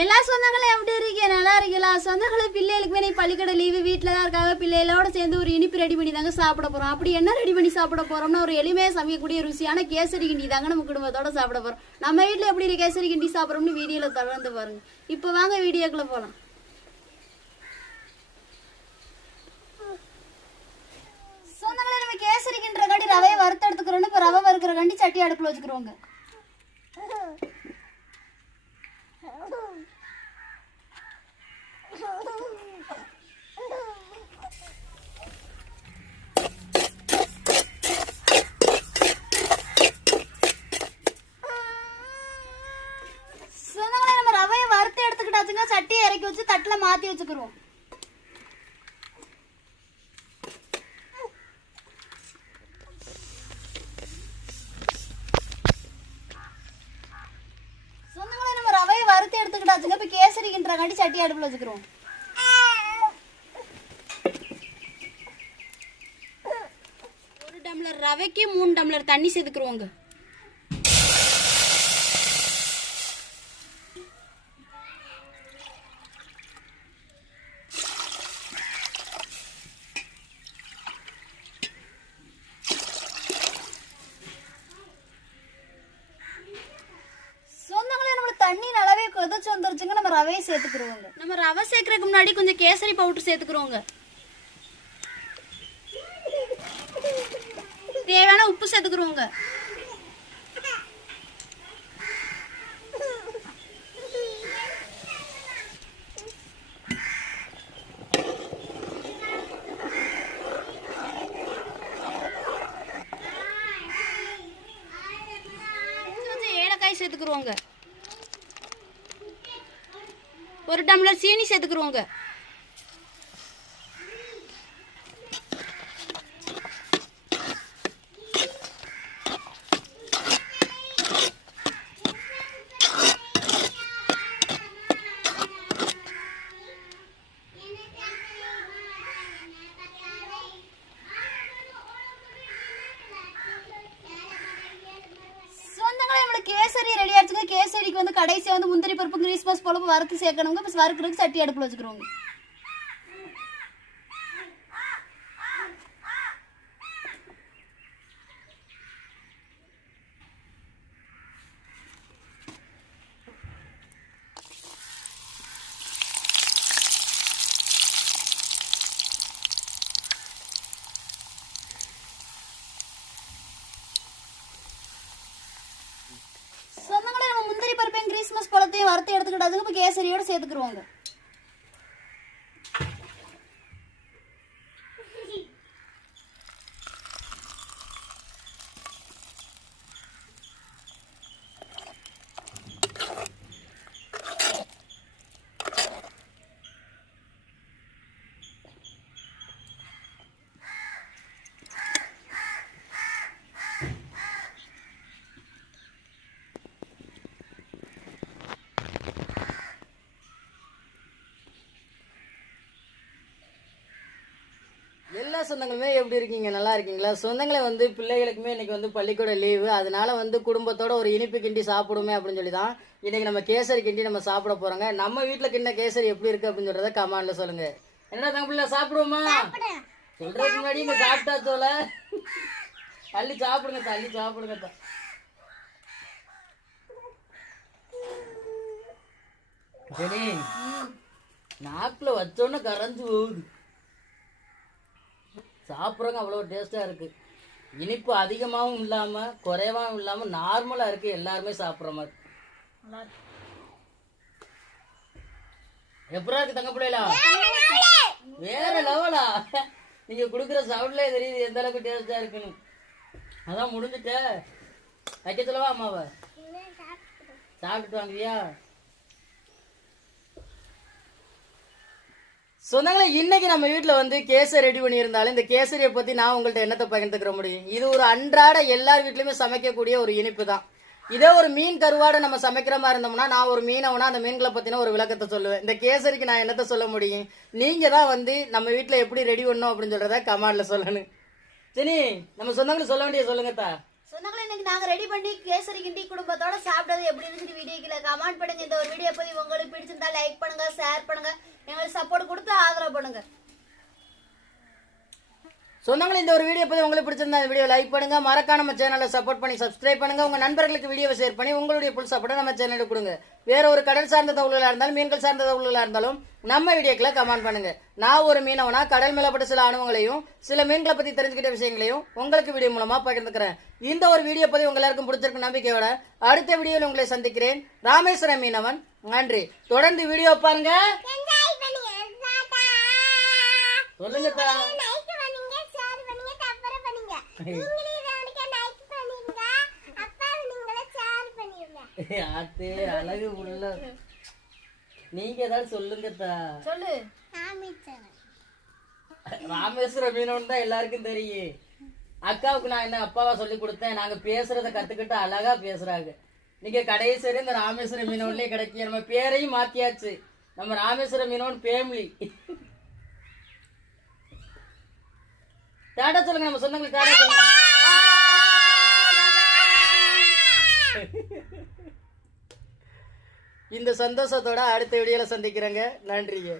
எல்லா சொந்தங்களும் எப்படி இருக்கீங்க நல்லா இருக்கீங்களா? சொந்தங்களும் பிள்ளைகளுக்குமே நீ பள்ளிக்கடை லீவு வீட்டில் தான் இருக்காங்க. பிள்ளைகளோட சேர்ந்து ஒரு இனிப்பு ரெடி பண்ணி தாங்க சாப்பிட போகிறோம் அப்படி என்ன ரெடி பண்ணி சாப்பிட போகிறோம்னா ஒரு எளிமையாக சமைக்கக்கூடிய ருசியான கேசரி கிண்டி தாங்க நம்ம குடும்பத்தோட சாப்பிட போகிறோம் நம்ம வீட்டில் எப்படி கேசரி கிண்டி சாப்பிட்றோம்னு வீடியோவில் தொடர்ந்து பாருங்க. இப்போ வாங்க வீடியோக்குள்ளே போகலாம் சொந்தங்களே நம்ம கேசரி காட்டி ரவையை வறுத்து எடுத்துக்கிறோன்னு இப்போ ரவை வறுக்கிற காண்டி சட்டி அடுப்பில் வச்சுக்கிறோங்க. சொந்தங்களே நம்ம ரவையை வறுத்து எடுத்துக்கிட்டாச்சுங்க சட்டியை இறக்கி வச்சு தட்டில் மாற்றி வச்சுக்கிறோம் சொந்தங்களே நம்ம ரவையை வறுத்து இப்போ கேசரி கிண்டுறக்காண்டி சட்டி அடுப்பில் வச்சுக்கிறோம் ஒரு டம்ளர் ரவைக்கு மூணு டம்ளர் தண்ணி சேர்த்துக்கிறோங்க சொந்தங்களே நம்ம தண்ணி நல்லாவே கொதிச்சு வந்துருச்சுங்க நம்ம ரவையை சேர்த்துக்கிறோங்க நம்ம ரவை சேர்க்கறதுக்கு முன்னாடி கொஞ்சம் கேசரி பவுடர் சேர்த்துக்கிறோங்க தேவையான உப்பு சேர்த்துக்கிறோங்க கொஞ்சம் ஏலக்காய் ஒரு டம்ளர் சீனி சேர்த்துக்கிறோங்க கேசரி ரெடி கேசரிக்கு வந்து கடைசியாக வந்து முந்திரி பருப்பு கிறிஸ்மஸ் போல வறுத்து சேர்க்கணுங்க. இப்போ வறுக்கிறதுக்கு சட்டி அடுப்பில் வச்சுக்கிறோங்க சொந்தங்களே நம்ம முந்திரி பருப்பையும் கிறிஸ்மஸ் பழத்தையும் வறுத்து எடுத்துக்கிட்டாதுங்க இப்போ கேசரியோடு சேர்த்துக்குருவாங்க. எல்லா சொந்தங்களுமே எப்படி இருக்கீங்க? நல்லா இருக்கீங்களா? சொந்தங்களை வந்து பிள்ளைகளுக்குமே இன்னைக்கு வந்து பள்ளிக்கூட லீவு அதனால வந்து குடும்பத்தோட ஒரு இனிப்பு கிண்டி சாப்பிடுமே அப்படின்னு சொல்லி தான் இன்னைக்கு நம்ம கேசரி கிண்டி நம்ம சாப்பிட போறோங்க. நம்ம வீட்ல கிண்ட கேசரி எப்படி இருக்கு அப்படின்னு சொல்றத கமாண்ட்ல சொல்லுங்க. என்னடா தங்க பிள்ளை சாப்பிடுவோமா? சொல்றதுக்கு முன்னாடி இங்க சாப்பிட்டா சோல தள்ளி சாப்பிடுங்க தள்ளி சாப்பிடுங்க. சரி நாக்குல வச்சோன்னு கரைஞ்சு போகுது. சாப்பிட்றவங்க அவ்வளோ டேஸ்ட்டாக இருக்குது இனிப்பு அதிகமாகவும் இல்லாமல் குறைவாகவும் இல்லாமல் நார்மலாக இருக்குது எல்லாருமே சாப்பிட்ற மாதிரி. எப்படா இருக்கு தங்க பிள்ளைகளா வேற லெவலா நீங்க கொடுக்குற சவுண்ட்லேயே தெரியுது எந்த அளவுக்கு டேஸ்டா இருக்குன்னு. அதான் முடிஞ்சுட்ட. வைக்க சொல்லவா அம்மாவை? சாப்பிட்டுட்டு வாங்குவியா சொந்தங்களே இன்னைக்கு நம்ம வீட்டில் வந்து கேசரி ரெடி பண்ணியிருந்தாலும் இந்த கேசரியை பற்றி நான் உங்கள்கிட்ட என்னத்தை பகிர்ந்துக்கிற முடியும்? இது ஒரு அன்றாட எல்லார் வீட்லையுமே சமைக்கக்கூடிய ஒரு இனிப்பு தான் இதே ஒரு மீன் கருவாடை நம்ம சமைக்கிற மாதிரி இருந்தோம்னா நான் ஒரு மீனவனா அந்த மீன்களை பற்றின ஒரு விளக்கத்தை சொல்லுவேன். இந்த கேசரிக்கு நான் என்னத்தை சொல்ல முடியும்? நீங்கள் தான் வந்து நம்ம வீட்டில் எப்படி ரெடி பண்ணோம் அப்படின்னு சொல்கிறத கமாண்டில் சொல்லணும். சரி நம்ம சொந்தங்களுக்கு சொல்ல வேண்டிய சொல்லுங்கத்தா. சொன்னாங்களே இன்னைக்கு நாங்க ரெடி பண்ணி கேசரி கிண்டி குடும்பத்தோட சாப்பிட்டது எப்படி இருந்துச்சு வீடியோக்கில கமெண்ட் பண்ணுங்க. இந்த ஒரு வீடியோ போய் உங்களுக்கு பிடிச்சிருந்தா லைக் பண்ணுங்க ஷேர் பண்ணுங்க. எங்களுக்கு சப்போர்ட் கொடுத்து ஆதரவு பண்ணுங்க. சொந்தங்களே இந்த ஒரு வீடியோ பத்தி உங்களுக்கு பிடிச்சிருந்தா இந்த வீடியோ லைக் பண்ணுங்க. மறக்காம நம்ம சேனலை சப்போர்ட் பண்ணி சப்ஸ்கிரைப் பண்ணுங்க. உங்க நண்பர்களுக்கு வீடியோவை ஷேர் பண்ணி உங்களுடைய புல் சப்போர்ட்டை நம்ம சேனலுக்கு கொடுங்க. வேற ஒரு கடல் சார்ந்த தகவல்களா இருந்தாலும் மீன்கள் சார்ந்த தகவல்களா இருந்தாலும் நம்ம வீடியோக்களை கமெண்ட் பண்ணுங்க. நான் ஒரு மீனவனா கடல் மேலப்பட்ட சில அனுபவங்களையும் சில மீன்களை பத்தி தெரிஞ்சுக்கிட்ட விஷயங்களையும் உங்களுக்கு வீடியோ மூலமா பகிர்ந்துக்கிறேன். இந்த ஒரு வீடியோ பத்தி உங்க எல்லாருக்கும் பிடிச்சிருக்கும் நம்பிக்கையோட அடுத்த வீடியோவில் உங்களை சந்திக்கிறேன். ராமேஸ்வரம் மீனவன் நன்றி. தொடர்ந்து வீடியோ பாருங்க. சொல்லுங்க தா. லைக் பண்ணுங்க ஷேர் பண்ணுங்க தப்பற பண்ணுங்க நீங்களே இதற்கு லைக் பண்ணுங்க அப்பா நீங்களே ஷேர் பண்ணிருங்க ஆத்தே அழகு உள்ள. நீங்க ஏதாவது சொல்லுங்க தா. சொல்லு. ராமேஸ்வர மீனவன் தான் எல்லாருக்கும் தெரியும். அக்காவுக்கு நான் என்ன அப்பாவா சொல்லி கொடுத்தேன்? நாங்க பேசுறத கத்துக்கிட்டு அழகா பேசுறாங்க. நீங்க கடைசி இந்த ராமேஸ்வர மீனவன்லயே கிடைக்கும் நம்ம பேரையும் மாத்தியாச்சு. நம்ம ராமேஸ்வர மீனவன் ஃபேமிலி டாடா சொல்லுங்க நம்ம சொந்தங்களுக்கு டாடா சொல்லுங்க. இந்த சந்தோஷத்தோட அடுத்த வீடியோல சந்திக்கிறேங்க. நன்றிங்க.